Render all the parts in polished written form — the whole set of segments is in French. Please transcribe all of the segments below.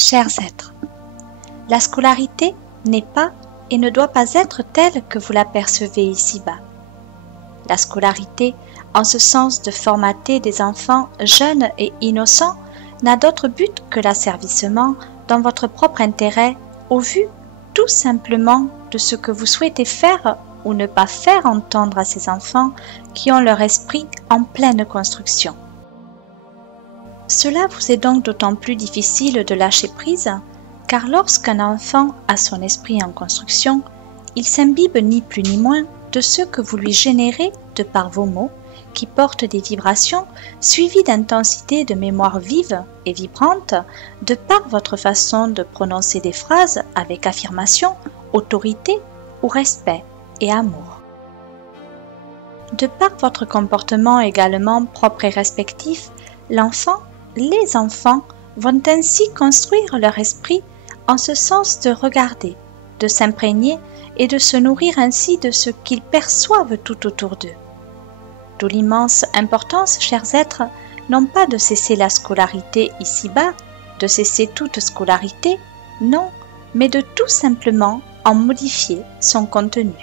Chers êtres, la scolarité n'est pas et ne doit pas être telle que vous l'apercevez ici-bas. La scolarité, en ce sens de formater des enfants jeunes et innocents, n'a d'autre but que l'asservissement dans votre propre intérêt au vu tout simplement de ce que vous souhaitez faire ou ne pas faire entendre à ces enfants qui ont leur esprit en pleine construction. Cela vous est donc d'autant plus difficile de lâcher prise, car lorsqu'un enfant a son esprit en construction, il s'imbibe ni plus ni moins de ce que vous lui générez de par vos mots, qui portent des vibrations suivies d'intensité de mémoire vive et vibrante, de par votre façon de prononcer des phrases avec affirmation, autorité ou respect et amour. De par votre comportement également propre et respectif, les enfants vont ainsi construire leur esprit en ce sens de regarder, de s'imprégner et de se nourrir ainsi de ce qu'ils perçoivent tout autour d'eux. D'où l'immense importance, chers êtres, non pas de cesser la scolarité ici-bas, de cesser toute scolarité, non, mais de tout simplement en modifier son contenu.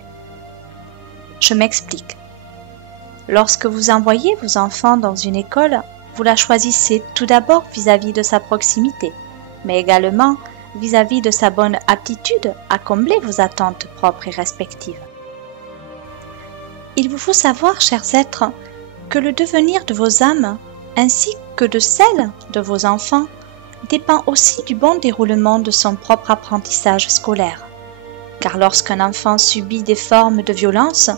Je m'explique. Lorsque vous envoyez vos enfants dans une école, vous la choisissez tout d'abord vis-à-vis de sa proximité, mais également vis-à-vis de sa bonne aptitude à combler vos attentes propres et respectives. Il vous faut savoir, chers êtres, que le devenir de vos âmes, ainsi que de celle de vos enfants, dépend aussi du bon déroulement de son propre apprentissage scolaire. Car lorsqu'un enfant subit des formes de violence,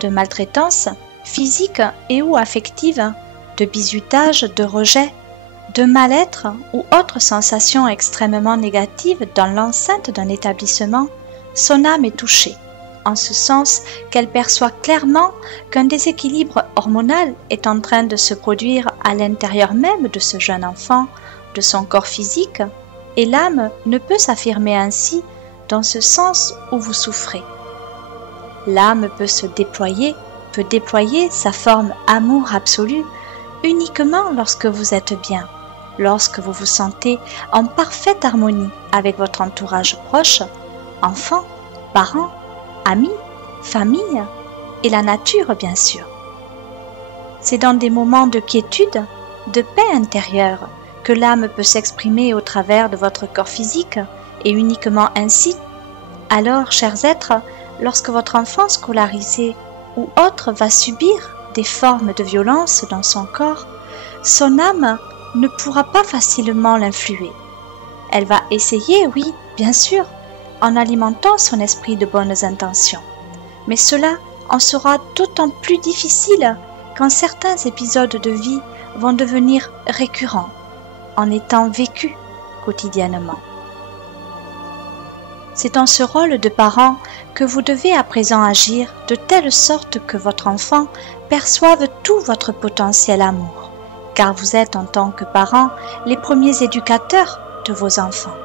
de maltraitance, physique et ou affective, de bizutage, de rejet, de mal-être ou autres sensations extrêmement négatives dans l'enceinte d'un établissement, son âme est touchée, en ce sens qu'elle perçoit clairement qu'un déséquilibre hormonal est en train de se produire à l'intérieur même de ce jeune enfant, de son corps physique, et l'âme ne peut s'affirmer ainsi dans ce sens où vous souffrez. L'âme peut déployer sa forme amour absolu uniquement lorsque vous êtes bien, lorsque vous vous sentez en parfaite harmonie avec votre entourage proche, enfants, parents, amis, famille et la nature bien sûr. C'est dans des moments de quiétude, de paix intérieure que l'âme peut s'exprimer au travers de votre corps physique et uniquement ainsi. Alors, chers êtres, lorsque votre enfant scolarisé ou autre va subir des formes de violence dans son corps, son âme ne pourra pas facilement l'influer. Elle va essayer, oui, bien sûr, en alimentant son esprit de bonnes intentions. Mais cela en sera d'autant plus difficile quand certains épisodes de vie vont devenir récurrents, en étant vécus quotidiennement. C'est en ce rôle de parent que vous devez à présent agir de telle sorte que votre enfant perçoive tout votre potentiel amour, car vous êtes en tant que parent les premiers éducateurs de vos enfants.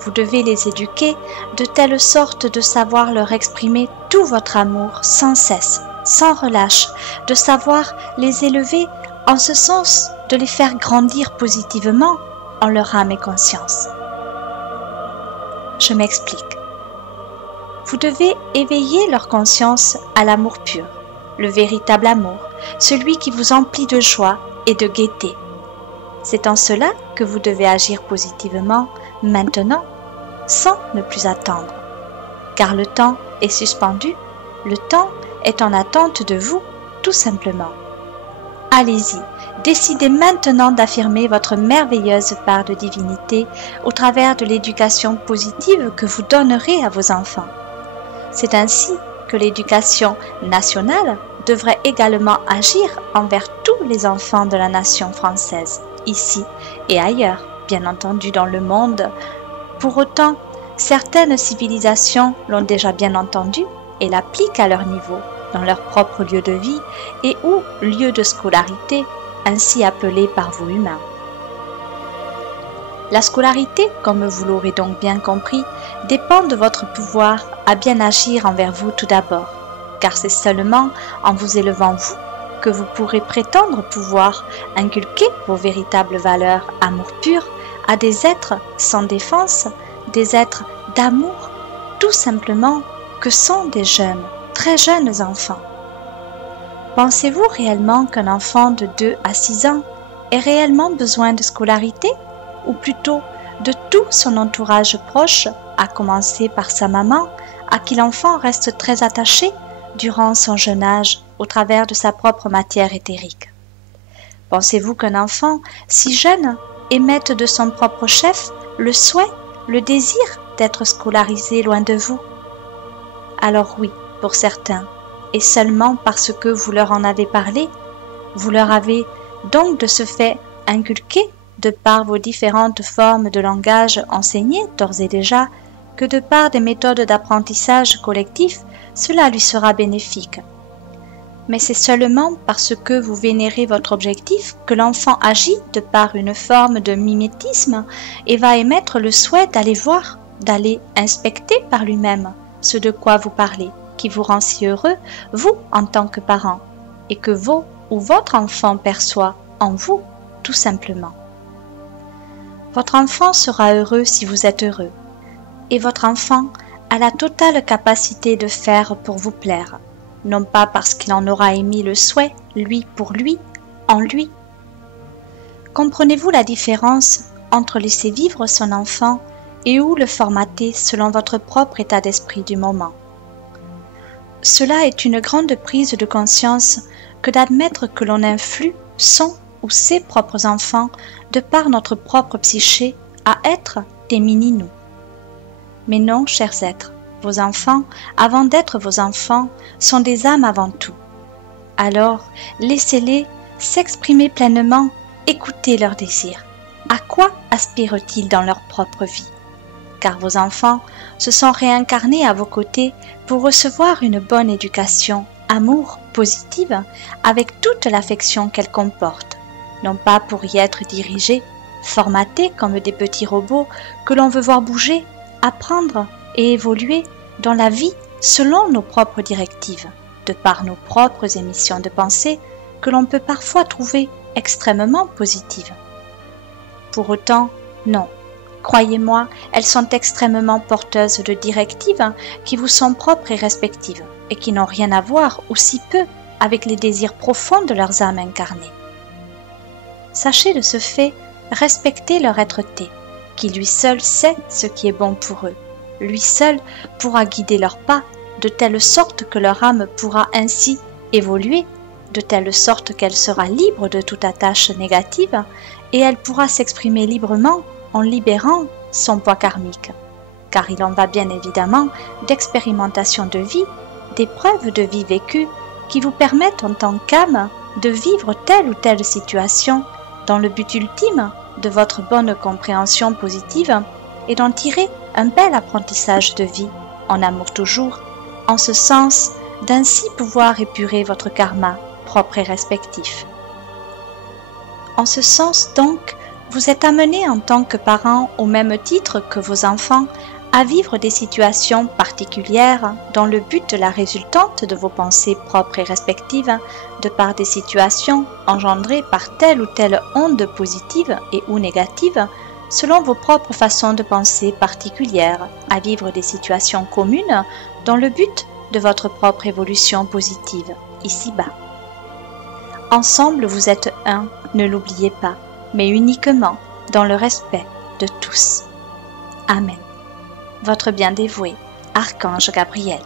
Vous devez les éduquer de telle sorte de savoir leur exprimer tout votre amour sans cesse, sans relâche, de savoir les élever en ce sens de les faire grandir positivement en leur âme et conscience. Je m'explique. Vous devez éveiller leur conscience à l'amour pur, le véritable amour, celui qui vous emplit de joie et de gaieté. C'est en cela que vous devez agir positivement maintenant, sans ne plus attendre. Car le temps est suspendu, le temps est en attente de vous, tout simplement. Allez-y, décidez maintenant d'affirmer votre merveilleuse part de divinité au travers de l'éducation positive que vous donnerez à vos enfants. C'est ainsi que l'éducation nationale devrait également agir envers tous les enfants de la nation française, ici et ailleurs, bien entendu dans le monde. Pour autant, certaines civilisations l'ont déjà bien entendu et l'appliquent à leur niveau, dans leur propre lieu de vie et ou lieu de scolarité, ainsi appelé par vous humains. La scolarité, comme vous l'aurez donc bien compris, dépend de votre pouvoir à bien agir envers vous tout d'abord, car c'est seulement en vous élevant vous que vous pourrez prétendre pouvoir inculquer vos véritables valeurs amour pur, à des êtres sans défense, des êtres d'amour, tout simplement, que sont des jeunes, très jeunes enfants. Pensez-vous réellement qu'un enfant de 2 à 6 ans ait réellement besoin de scolarité, ou plutôt de tout son entourage proche, à commencer par sa maman, à qui l'enfant reste très attaché durant son jeune âge au travers de sa propre matière éthérique? Pensez-vous qu'un enfant si jeune émette de son propre chef le souhait, le désir d'être scolarisé loin de vous? Alors oui, pour certains, et seulement parce que vous leur en avez parlé, vous leur avez donc de ce fait inculqué, de par vos différentes formes de langage enseignées d'ores et déjà, que de par des méthodes d'apprentissage collectif, cela lui sera bénéfique. Mais c'est seulement parce que vous vénérez votre objectif que l'enfant agit de par une forme de mimétisme et va émettre le souhait d'aller voir, d'aller inspecter par lui-même ce de quoi vous parlez, qui vous rend si heureux, vous en tant que parent, et que vous ou votre enfant perçoit en vous, tout simplement. Votre enfant sera heureux si vous êtes heureux, et votre enfant a la totale capacité de faire pour vous plaire, non pas parce qu'il en aura émis le souhait, lui pour lui, en lui. Comprenez-vous la différence entre laisser vivre son enfant et ou le formater selon votre propre état d'esprit du moment? Cela est une grande prise de conscience que d'admettre que l'on influe son ou ses propres enfants de par notre propre psyché à être des mini-nous. Mais non, chers êtres, vos enfants, avant d'être vos enfants, sont des âmes avant tout. Alors, laissez-les s'exprimer pleinement, écoutez leurs désirs. À quoi aspirent-ils dans leur propre vie? Car vos enfants se sont réincarnés à vos côtés pour recevoir une bonne éducation, amour, positive, avec toute l'affection qu'elle comporte, non pas pour y être dirigés, formatés comme des petits robots que l'on veut voir bouger, apprendre et évoluer dans la vie selon nos propres directives, de par nos propres émissions de pensée que l'on peut parfois trouver extrêmement positives. Pour autant, non. Croyez-moi, elles sont extrêmement porteuses de directives qui vous sont propres et respectives, et qui n'ont rien à voir, ou si peu, avec les désirs profonds de leurs âmes incarnées. Sachez de ce fait respecter leur être-té, qui lui seul sait ce qui est bon pour eux. Lui seul pourra guider leurs pas, de telle sorte que leur âme pourra ainsi évoluer, de telle sorte qu'elle sera libre de toute attache négative, et elle pourra s'exprimer librement en libérant son poids karmique. Car il en va bien évidemment d'expérimentation de vie, d'épreuves de vie vécues qui vous permettent en tant qu'âme de vivre telle ou telle situation dans le but ultime de votre bonne compréhension positive et d'en tirer un bel apprentissage de vie, en amour toujours, en ce sens d'ainsi pouvoir épurer votre karma propre et respectif. En ce sens donc, vous êtes amené en tant que parent au même titre que vos enfants à vivre des situations particulières dans le but de la résultante de vos pensées propres et respectives, de par des situations engendrées par telle ou telle onde positive et ou négative, selon vos propres façons de penser particulières, à vivre des situations communes dans le but de votre propre évolution positive, ici-bas. Ensemble, vous êtes un, ne l'oubliez pas, mais uniquement dans le respect de tous. Amen. Votre bien dévoué, Archange Gabriel.